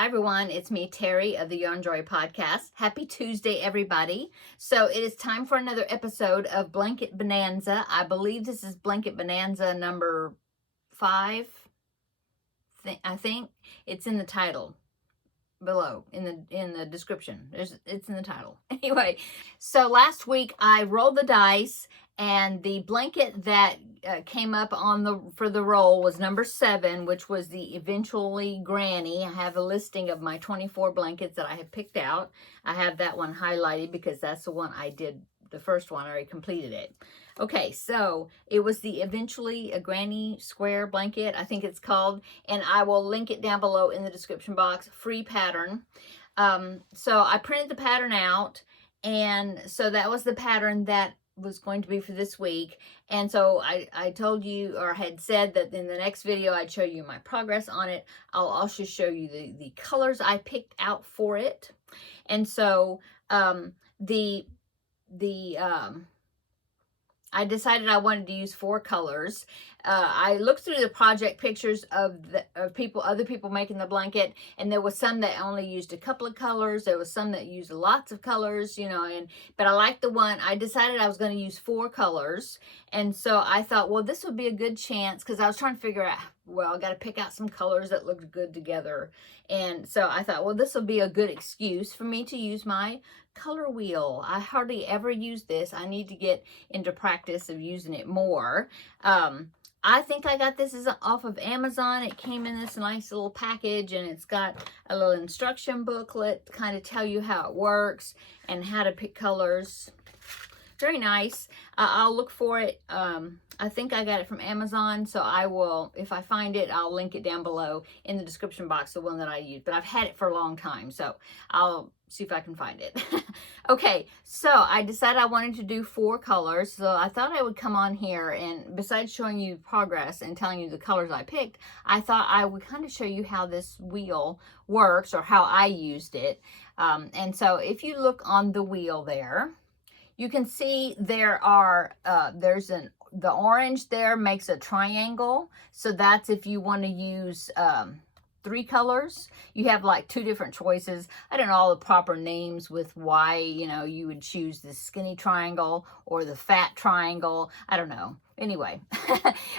Hi everyone, it's me Terry of the Yarn Joy podcast. Happy Tuesday everybody. So it is time for another episode of Blanket Bonanza. I believe this is Blanket Bonanza number 5. I think it's in the title below in the description. It's in the title. Anyway, so last week I rolled the dice and the blanket that came up for the roll was number 7, which was the Eventually Granny. I have a listing of my 24 blankets that I have picked out. I have that one highlighted because that's the one I did, the first one. I already completed it. Okay, so it was the Eventually a Granny Square blanket, I think it's called, and I will link it down below in the description box. Free pattern. So I printed the pattern out, and so that was the pattern that was going to be for this week. And so I told you, or had said, that in the next video I'd show you my progress on it. I'll also show you the colors I picked out for it. And so I decided I wanted to use 4 colors. I looked through the project pictures of other people making the blanket, and there was some that only used a couple of colors. There was some that used lots of colors, you know, but I liked the one. I decided I was going to use 4 colors, and so I thought, well, this would be a good chance, because I was trying to figure out, well, I got to pick out some colors that looked good together. And so I thought, well, this will be a good excuse for me to use my color wheel. I hardly ever use this. I need to get into practice of using it more. I think I got this off of Amazon. It came in this nice little package, and it's got a little instruction booklet to kind of tell you how it works and how to pick colors. Very nice. I'll look for it. I think I got it from Amazon, so I will, if I find it, I'll link it down below in the description box, the one that I use. But I've had it for a long time, so I'll see if I can find it. Okay, so I decided I wanted to do 4 colors, so I thought I would come on here, and besides showing you progress and telling you the colors I picked, I thought I would kind of show you how this wheel works, or how I used it. And so if you look on the wheel there, you can see there are, the orange there makes a triangle. So that's if you want to use 3 colors. You have like 2 different choices. I don't know all the proper names with why, you know, you would choose the skinny triangle or the fat triangle. I don't know. Anyway,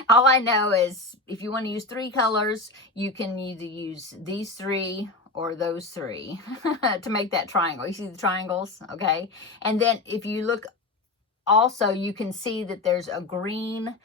all I know is if you want to use 3 colors, you can either use these 3 or those 3 to make that triangle. You see the triangles? Okay. And then if you look also, you can see that there's a green,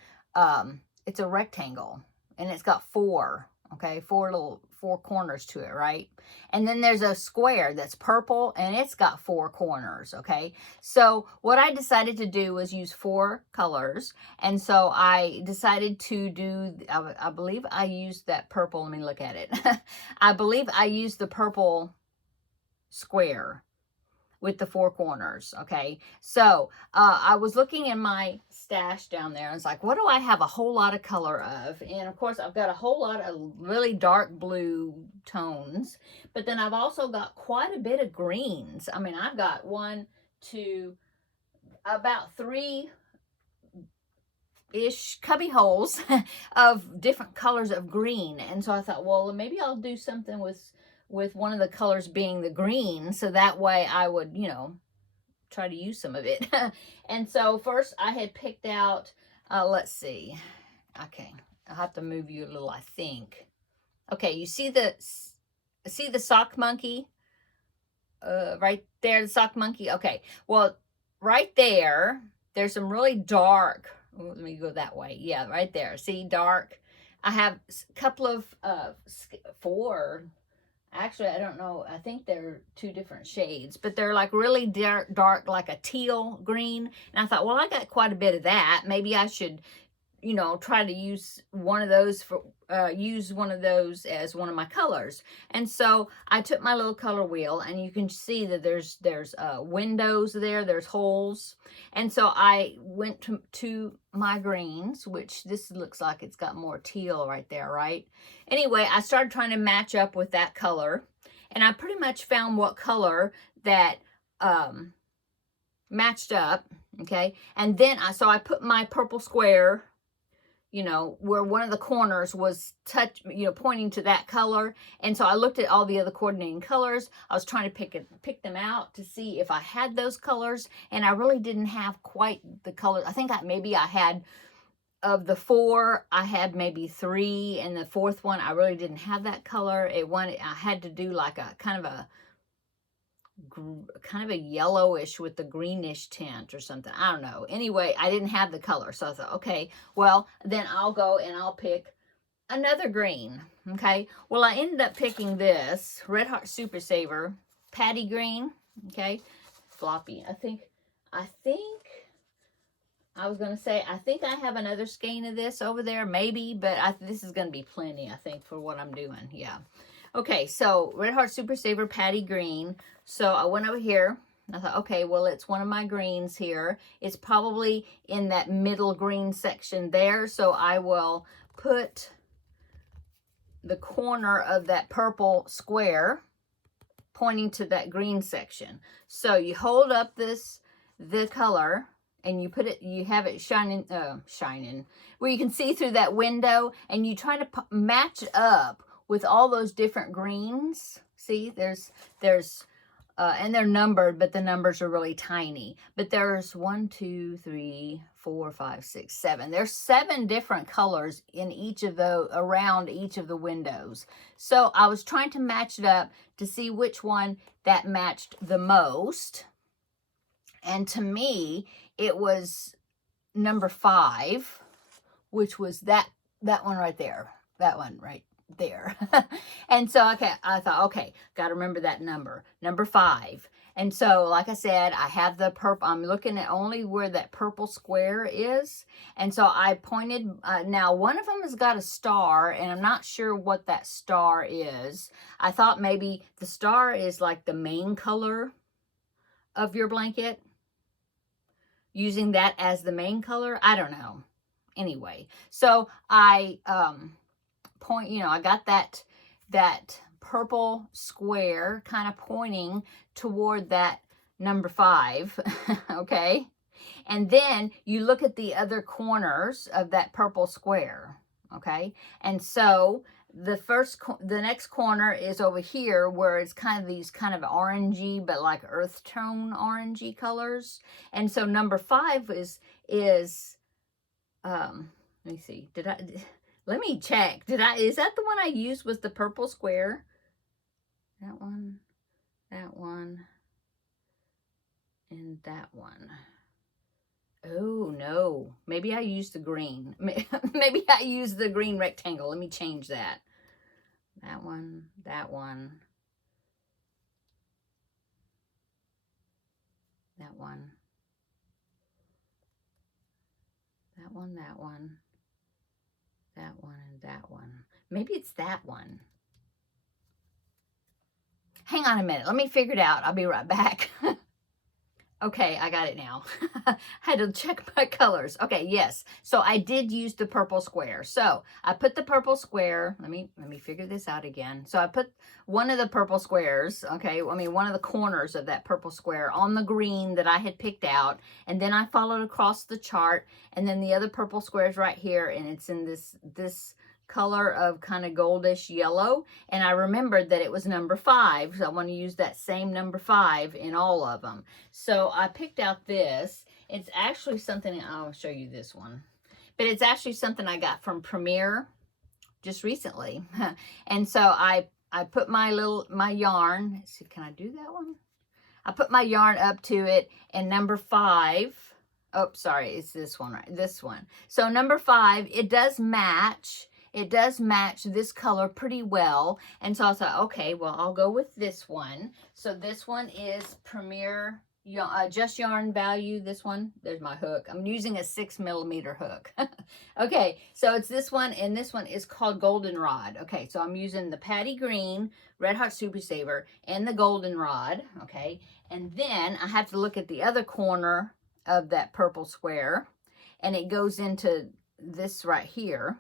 it's a rectangle, and it's got 4, okay, 4 corners to it, right? And then there's a square that's purple, and it's got 4 corners, okay? So what I decided to do was use 4 colors, and so I decided to do, I believe I used that purple. Let me look at it. I believe I used the purple square with the 4 corners, okay? So I was looking in my stash down there, and it's like, what do I have a whole lot of color of? And of course, I've got a whole lot of really dark blue tones, but then I've also got quite a bit of greens. I mean, I've got 1, 2, about 3-ish cubby holes of different colors of green. And so I thought, well, maybe I'll do something with one of the colors being the green, so that way I would, you know, try to use some of it. And so first I had picked out, let's see, okay, I'll have to move you a little, I think. Okay, you see the sock monkey right there, the sock monkey? Okay, well, right there, there's some really dark, let me go that way, yeah, right there, see, dark. I have a couple of 4, actually, I don't know. I think they're 2 different shades, but they're like really dark, like a teal green. And I thought, well, I got quite a bit of that. Maybe I should, you know, try to use one of those as one of my colors. And so I took my little color wheel, and you can see that there's windows there, there's holes. And so I went to my greens, which this looks like it's got more teal right there, right? Anyway, I started trying to match up with that color, and I pretty much found what color that matched up, okay? And then I put my purple square, you know, where one of the corners was pointing to that color. And so I looked at all the other coordinating colors. I was trying to pick them out to see if I had those colors, and I really didn't have quite the color. I think maybe I had, of the 4, I had maybe 3, and the 4th one I really didn't have that color. I had to do like a kind of a yellowish with the greenish tint or something. I don't know. Anyway, I didn't have the color. So I thought, okay, well, then I'll go and I'll pick another green. Okay. Well, I ended up picking this Red Heart Super Saver Patty Green. Okay. Floppy. I think I was going to say, I think I have another skein of this over there, maybe, but this is going to be plenty, I think, for what I'm doing. Yeah. Okay, so Red Heart Super Saver Patty Green. So I went over here. I thought, okay, well, it's one of my greens here. It's probably in that middle green section there. So I will put the corner of that purple square pointing to that green section. So you hold up the color, and you have it shining, where you can see through that window, and you try to match up with all those different greens. See, there's and they're numbered, but the numbers are really tiny. But there's 1, 2, 3, 4, 5, 6, 7. There's 7 different colors in each of around each of the windows. So I was trying to match it up to see which one that matched the most. And to me, it was number 5, which was that one right there. That one right there. And so, okay, I thought, okay, got to remember that number 5. And so, like I said, I have the purple. I'm looking at only where that purple square is. And so I pointed, now one of them has got a star, and I'm not sure what that star is. I thought maybe the star is like the main color of your blanket, using that as the main color. I don't know. Anyway, so I I got that purple square kind of pointing toward that number 5. Okay. And then you look at the other corners of that purple square. Okay. And so the next corner is over here, where it's kind of these kind of orangey, but like earth tone orangey colors. And so number 5 is let me see, let me check. Is that the one I used, was the purple square? That one, and that one. Oh, no. Maybe I used the green. Maybe I used the green rectangle. Let me change that. That one, that one. That one. That one, that one. That one, and that one. Maybe it's that one. Hang on a minute. Let me figure it out. I'll be right back. Okay, I got it now. I had to check my colors. Okay, yes. So I did use the purple square. So I put the purple square. Let me figure this out again. So I put one of the purple squares, okay, one of the corners of that purple square on the green that I had picked out. And then I followed across the chart. And then the other purple square is right here. And it's in this color of kind of goldish yellow, and I remembered that it was number 5, so I want to use that same number 5 in all of them. So I picked out this. It's actually something, I'll show you this one, but it's actually something I got from Premier just recently. And so I put my yarn, let's see, can I do that one? I put my yarn up to it, and number 5, oh, sorry, it's this one, right? This one. So number 5, it does match. It does match this color pretty well. And so I thought, okay, well, I'll go with this one. So this one is Premier Just Yarn Value. This one, there's my hook. I'm using a 6mm hook. Okay, so it's this one, and this one is called Goldenrod. Okay, so I'm using the Patty Green Red Hot Super Saver and the Goldenrod. Okay, and then I have to look at the other corner of that purple square, and it goes into this right here.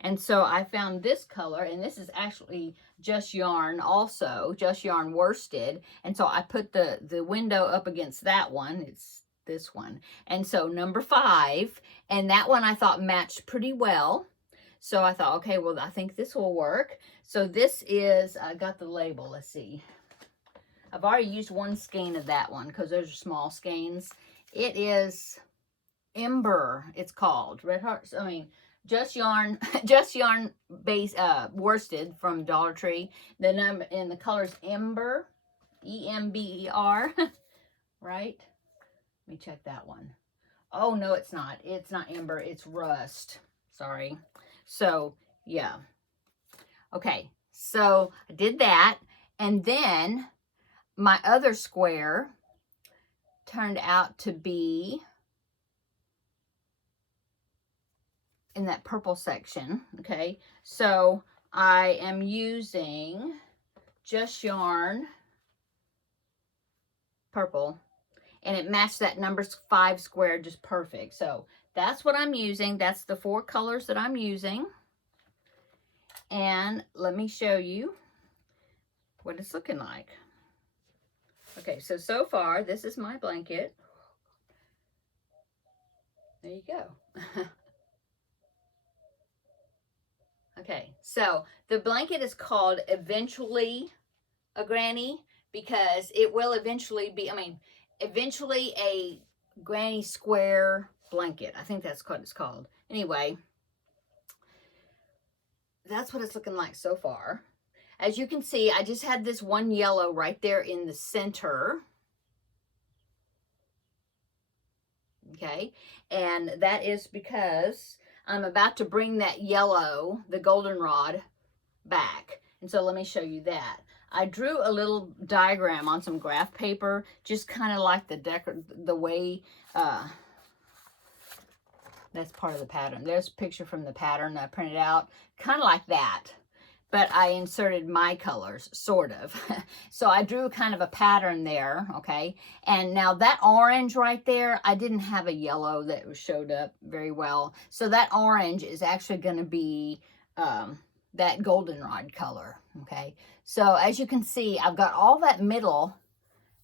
And so I found this color, and this is actually Just Yarn also, Just Yarn worsted. And so I put the window up against that one. It's this one. And so number 5, and that one I thought matched pretty well. So I thought, okay, well, I think this will work. So this is, I got the label, let's see. I've already used one skein of that one because those are small skeins. It is Ember, it's called. Red Hearts, I mean, Just Yarn, Just Yarn base, worsted from Dollar Tree. The number, and the color is Ember, E-M-B-E-R, right? Let me check that one. Oh, no, it's not. It's not Ember, it's Rust. Sorry. So, yeah. Okay, so I did that. And then my other square turned out to be in that purple section. Okay, so I am using Just Yarn purple, and it matched that number 5 square just perfect. So that's what I'm using. That's the 4 colors that I'm using. And let me show you what it's looking like. Okay, so far, this is my blanket. There you go. Okay, so the blanket is called Eventually a Granny because it will eventually be, eventually a granny square blanket. I think that's what it's called. Anyway, that's what it's looking like so far. As you can see, I just had this one yellow right there in the center. Okay, and that is because I'm about to bring that yellow, the goldenrod, back. And so let me show you that. I drew a little diagram on some graph paper, just kind of like the way, that's part of the pattern. There's a picture from the pattern that I printed out, kind of like that. But I inserted my colors, sort of. So I drew kind of a pattern there, okay? And now that orange right there, I didn't have a yellow that showed up very well. So that orange is actually going to be that goldenrod color, okay? So as you can see, I've got all that middle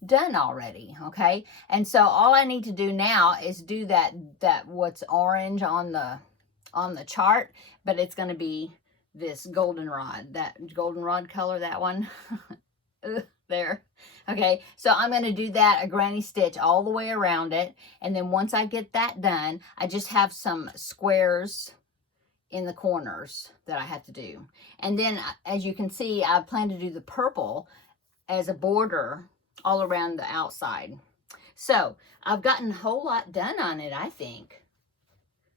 done already, okay? And so all I need to do now is do that what's orange on the chart, but it's going to be this goldenrod, that goldenrod color, that one. There. Okay, so I'm going to do that, a granny stitch all the way around it. And then once I get that done, I just have some squares in the corners that I have to do. And then, as you can see, I plan to do the purple as a border all around the outside. So I've gotten a whole lot done on it, I think.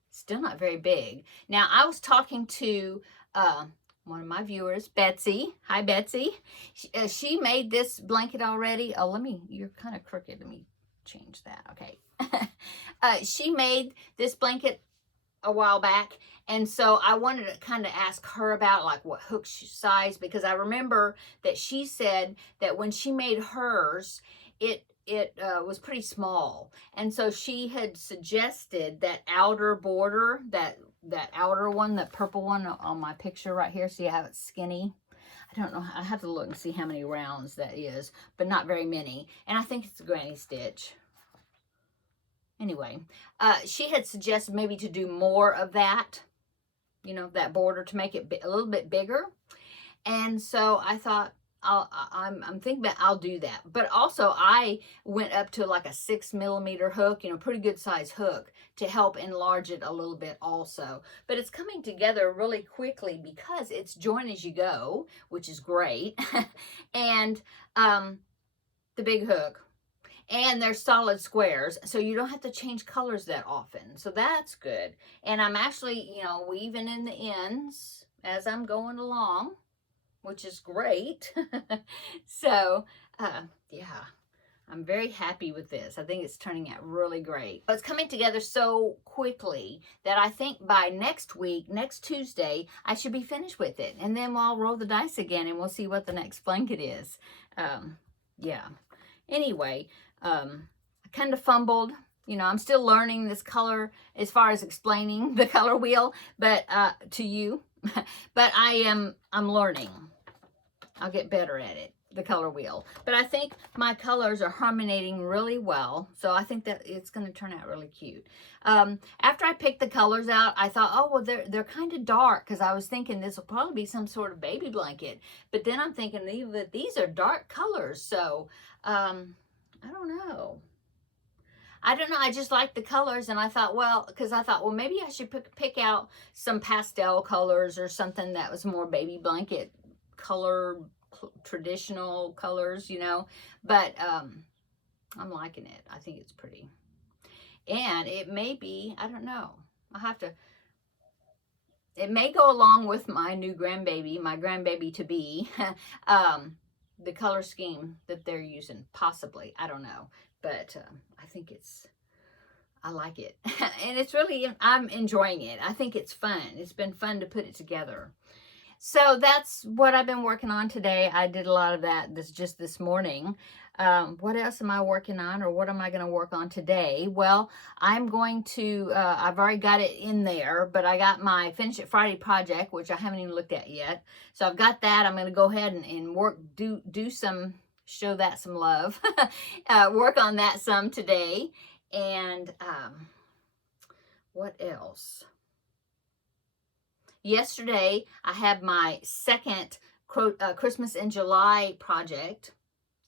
Still not very big. Now, I was talking to one of my viewers, Betsy. Hi, Betsy. She made this blanket already. Oh, you're kind of crooked. Let me change that. Okay. She made this blanket a while back, and so I wanted to kind of ask her about like what hook size, because I remember that she said that when she made hers, it was pretty small, and so she had suggested that outer border, that outer one, that purple one on my picture right here. See how it's skinny? I don't know. I have to look and see how many rounds that is, but not very many. And I think it's a granny stitch. Anyway, she had suggested maybe to do more of that, you know, that border, to make it a little bit bigger. And so I thought, I'm thinking that I'll do that. But also I went up to like a 6mm hook, you know, pretty good size hook, to help enlarge it a little bit also. But it's coming together really quickly because it's join as you go, which is great. And the big hook. And they're solid squares, so you don't have to change colors that often. So that's good. And I'm actually, you know, weaving in the ends as I'm going along, which is great. So, yeah, I'm very happy with this. I think it's turning out really great. It's coming together so quickly that I think by next week, next Tuesday, I should be finished with it. And then I'll roll the dice again and we'll see what the next blanket is. Yeah. Anyway, I kind of fumbled. You know, I'm still learning this color as far as explaining the color wheel, but to you. But I'm learning. I'll get better at it. the color wheel. But I think my colors are harmonating really well. So I think that it's going to turn out really cute. After I picked the colors out, I thought, oh, well, they're kind of dark, because I was thinking this will probably be some sort of baby blanket. But then I'm thinking these are dark colors. So I don't know. I just like the colors, and I thought, well, maybe I should pick out some pastel colors or something that was more baby blanket color, traditional colors, you know. But I'm liking it. I think it's pretty. And it may be, I don't know. It may go along with my new grandbaby, my grandbaby to be, the color scheme that they're using, possibly. I don't know. But I like it. And it's really, I'm enjoying it. I think it's fun. It's been fun to put it together. So that's what I've been working on today. I did a lot of that just this morning. What else am I working on, or what am I going to work on today? Well, I'm going to, I've already got it in there, but I got my Finish It Friday project, which I haven't even looked at yet. So I've got that. I'm going to go ahead and work, do some, show that some love, work on that some today. And what else? Yesterday, I had my second Christmas in July project.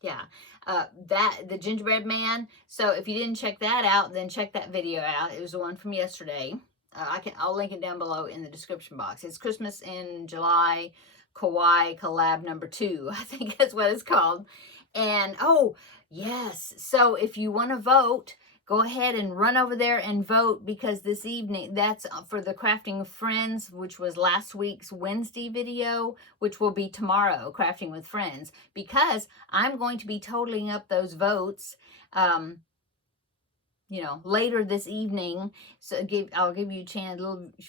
Yeah, the gingerbread man. So if you didn't check that out, then check that video out. It was the one from yesterday. I'll link it down below in the description box. It's Christmas in July Kawaii Collab number 2. I think that's what it's called. And oh yes, so if you want to vote, go ahead and run over there and vote, because this evening, that's for the Crafting with Friends, which was last week's Wednesday video, which will be tomorrow, Crafting with Friends, because I'm going to be totaling up those votes, you know, later this evening. So I'll give you a chance,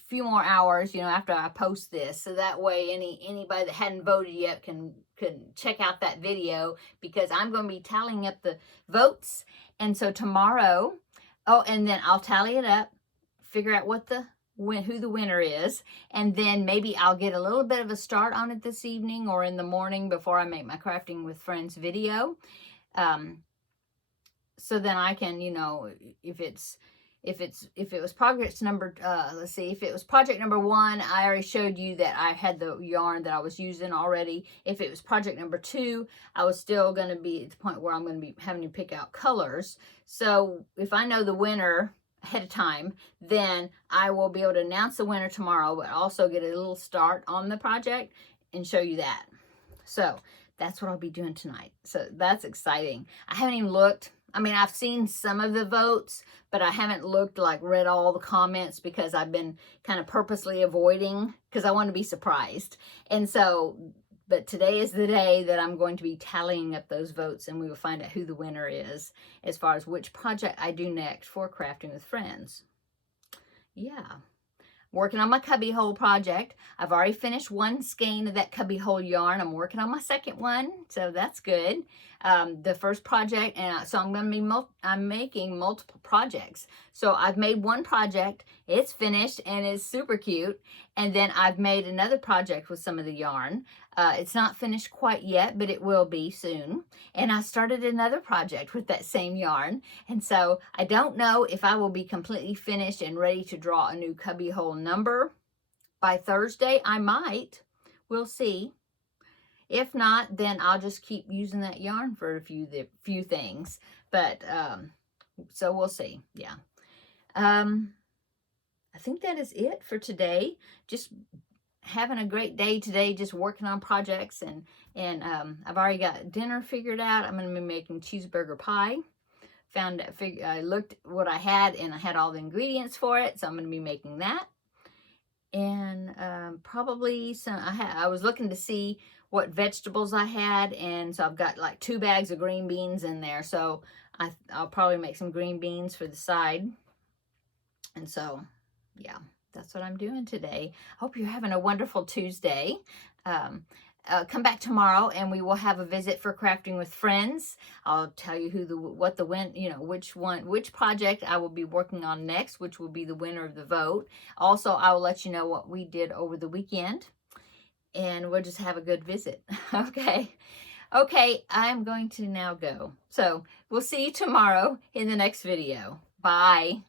few more hours, you know, after I post this, so that way anybody that hadn't voted yet can check out that video, because I'm going to be tallying up the votes. And so tomorrow, and then I'll tally it up, figure out who the winner is, and then maybe I'll get a little bit of a start on it this evening or in the morning before I make my Crafting with Friends video. So then I can, you know, if it was project number, let's see, if it was project number 1, I already showed you that I had the yarn that I was using already. If it was project number 2, I was still going to be at the point where I'm going to be having to pick out colors. So if I know the winner ahead of time, then I will be able to announce the winner tomorrow, but also get a little start on the project and show you that. So that's what I'll be doing tonight. So that's exciting. I haven't even looked. I mean, I've seen some of the votes, but I haven't read all the comments, because I've been kind of purposely avoiding, because I want to be surprised. And so, but today is the day that I'm going to be tallying up those votes, and we will find out who the winner is as far as which project I do next for Crafting with Friends. Yeah. Working on my cubbyhole project. I've already finished one skein of that cubbyhole yarn. I'm working on my second one, so that's good. The first project, and so I'm going to be I'm making multiple projects. So I've made one project, it's finished and it's super cute, and then I've made another project with some of the yarn. It's not finished quite yet, but it will be soon. And I started another project with that same yarn, and so I don't know if I will be completely finished and ready to draw a new cubbyhole number by Thursday. I might. We'll see. If not, then I'll just keep using that yarn for a few things. But so we'll see. Yeah. I think that is it for today. Just having a great day today, just working on projects, and I've already got dinner figured out. I'm going to be making cheeseburger pie. I looked what I had, and I had all the ingredients for it, so I'm going to be making that. And probably some. I was looking to see what vegetables I had, and so I've got like 2 bags of green beans in there, so I'll probably make some green beans for the side. And so yeah, that's what I'm doing today. Hope you're having a wonderful Tuesday. Come back tomorrow, and we will have a visit for Crafting with Friends. I'll tell you which project I will be working on next, which will be the winner of the vote. Also, I will let you know what we did over the weekend, and we'll just have a good visit. Okay. Okay, I'm going to now go. So we'll see you tomorrow in the next video. Bye.